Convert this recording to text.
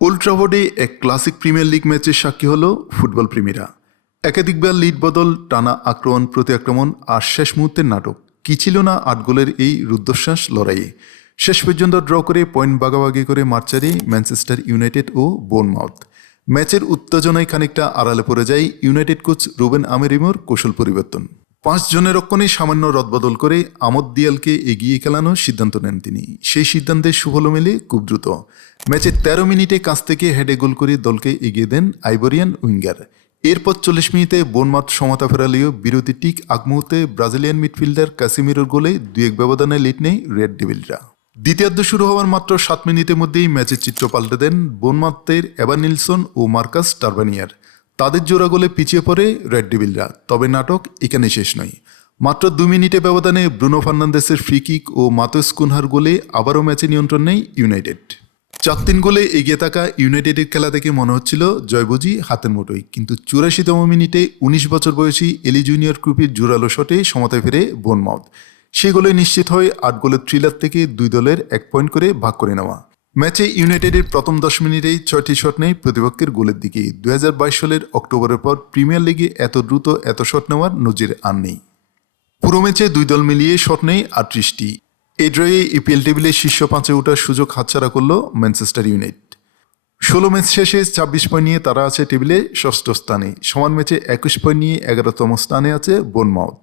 Old ট্রাফোর্ডে এক classic premier league ম্যাচের সাক্ষী হল ফুটবল প্রেমীরা। একাধিকবার লিড বদল, টানা আক্রমণ প্রতি আক্রমণ আর শেষ মুহূর্তের নাটক। কি ছিল না 8 গোলের এই রুদ্ধশ্বাস লড়াইয়ে। শেষ পর্যন্ত ড্র করে পয়েন্ট ভাগাভাগি করে মার্চারে ম্যানচেস্টার ইউনাইটেড ও বোর্নমাউথ। ম্যাচের উত্তেজনায় খানিকটা আড়ালে পড়ে যায় ইউনাইটেড কোচ রুবেন আমেরিমোর কৌশল পরিবর্তন। 5 জনের রক্ষণে সামান্য রদবদল করে আমদ দিয়ালকে এগিয়ে খেলানোর সিদ্ধান্ত নেন তিনি। সেই সিদ্ধান্তে সুফল মেলে খুব দ্রুত। ম্যাচের 13 মিনিটে কাছ থেকে হেডে গোল করে দলকে এগিয়ে দেন আইভরিয়ান উইঙ্গার। এরপর 40 মিনিটে বোর্নমাউথ সমতা ফেরালেও বিরতি ঠিক আগ মুহূর্তে ব্রাজিলিয়ান মিডফিল্ডার কাসিমিরোর গোলে 2-1 ব্যবধানে লিড নেয় রেড ডেভিলরা। দ্বিতীয়ার্ধ শুরু হওয়ার মাত্র 7 মিনিটের মধ্যেই ম্যাচের চিত্র পাল্টে দেন বোর্নমাউথের এভান নিলসন ও মার্কাস টারবানিয়ার। তাদের জোড়া গোলে পিছিয়ে পড়ে রেড ডেভিলরা। তবে নাটক এখানে শেষ নয়। মাত্র 2 মিনিটে ব্যবধানে ব্রুনো ফার্নান্দেসের ফ্রি কিক ও মাতোস কুনহার গোলে আবারও ম্যাচে নিয়ন্ত্রণ নেয় ইউনাইটেড। 4-3 গোলে এগিয়ে থাকা ইউনাইটেডের খেলা দেখে মনে হচ্ছিল জয় বুঝি হাতের মুঠোয়। কিন্তু 84তম মিনিটে 19 বছর বয়সী এলি জুনিয়র ক্রুপির জোরালো শটে সমতায় ফেরে বোর্নমাউথ। সে গোলে নিশ্চিত হয় 8 গোলের থ্রিলার থেকে 2 দলের 1 পয়েন্ট করে ভাগ করে নেওয়া। ম্যাচে ইউনাইটেডের প্রথম 10 মিনিটেই 6টি শট নেয় প্রতিপক্ষের গোলের দিকে। 2022 সালের অক্টোবরের পর প্রিমিয়ার লিগে এত দ্রুত এত শট নেওয়ার নজির আর নেই। পুরো ম্যাচে 2 দল মিলিয়ে শট নেয় 38টি। এই ড্রয়ে ইপিএল টেবিলে শীর্ষ 5-এ ওঠার সুযোগ হাতছাড়া করল ম্যানচেস্টার ইউনাইটেড। 16 ম্যাচ শেষে 26 পয়েন্ট নিয়ে তারা আছে টেবিলে 6ষ্ঠ স্থানে। সমান ম্যাচে 21 পয়েন্ট নিয়ে 11তম স্থানে আছে বোর্নমাউথ।